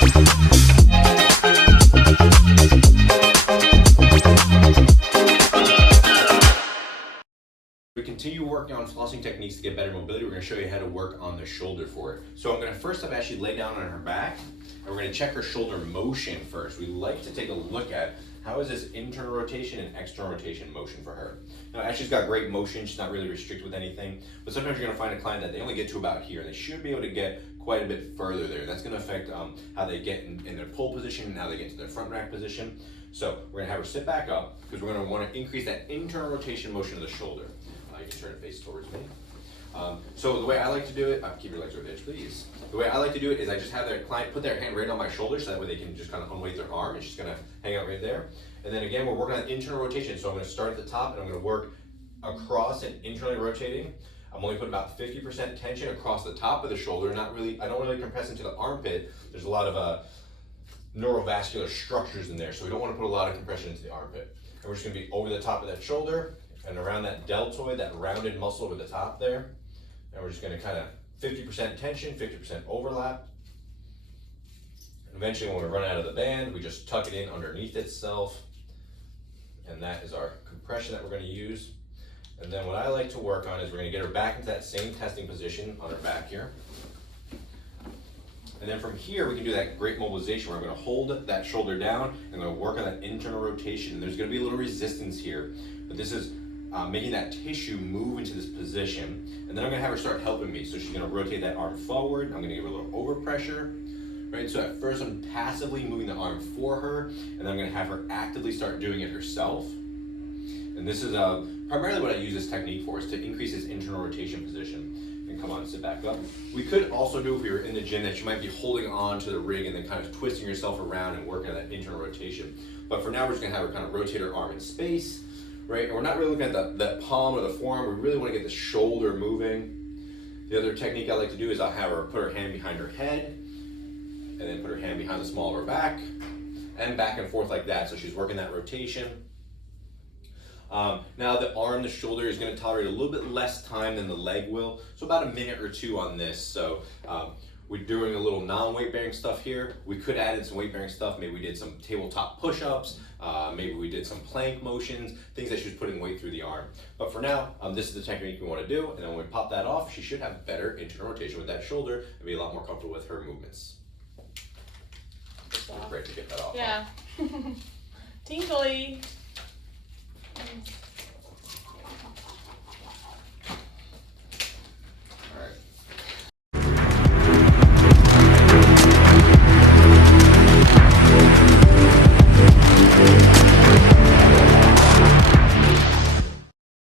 We continue working on flossing techniques to get better mobility. We're going to show you how to work on the shoulder for it. So I'm going to first have actually lay down on her back, and we're going to check her shoulder motion first. We like to take a look at how is this internal rotation and external rotation motion for her. Now, Ashley's got great motion. She's not really restricted with anything, but sometimes you're going to find a client that they only get to about here, and they should be able to get quite a bit further there. That's going to affect how they get in their pull position and how they get to their front rack position. So we're going to have her sit back up because we're going to want to increase that internal rotation motion of the shoulder. You can turn it face towards me. So the way I like to do it, keep your legs over the edge, please. The way I like to do it is I just have their client put their hand right on my shoulder so that way they can just kind of unweight their arm. It's just going to hang out right there. And then again, we're working on internal rotation. So I'm going to start at the top and I'm going to work across and internally rotating. I'm only putting about 50% tension across the top of the shoulder. I don't really compress into the armpit. There's a lot of neurovascular structures in there, so we don't want to put a lot of compression into the armpit. And we're just going to be over the top of that shoulder and around that deltoid, that rounded muscle over the top there. And we're just going to kind of 50% tension, 50% overlap. And eventually when we run out of the band, we just tuck it in underneath itself. And that is our compression that we're going to use. And then what I like to work on is we're going to get her back into that same testing position on her back here. And then from here, we can do that great mobilization where I'm going to hold that shoulder down and I'm going to work on that internal rotation. And there's going to be a little resistance here, but this is making that tissue move into this position. And then I'm going to have her start helping me. So she's going to rotate that arm forward. I'm going to give her a little overpressure, right? So at first I'm passively moving the arm for her, and then I'm going to have her actively start doing it herself. And this is primarily what I use this technique for, is to increase this internal rotation position. And come on, sit back up. We could also do, if we were in the gym, that you might be holding on to the rig and then kind of twisting yourself around and working on that internal rotation. But for now, we're just gonna have her kind of rotate her arm in space, right? And we're not really looking at that palm or the forearm. We really wanna get the shoulder moving. The other technique I like to do is I'll have her put her hand behind her head and then put her hand behind the small of her back and back and forth like that. So she's working that rotation. Now the arm, the shoulder is going to tolerate a little bit less time than the leg will, so about a minute or two on this. So we're doing a little non-weight bearing stuff here. We could add in some weight bearing stuff. Maybe we did some tabletop push-ups, maybe we did some plank motions, things that she was putting weight through the arm. But for now, this is the technique we want to do, and then when we pop that off, she should have better internal rotation with that shoulder and be a lot more comfortable with her movements. Wow. Great to get that off. Yeah. Tingly.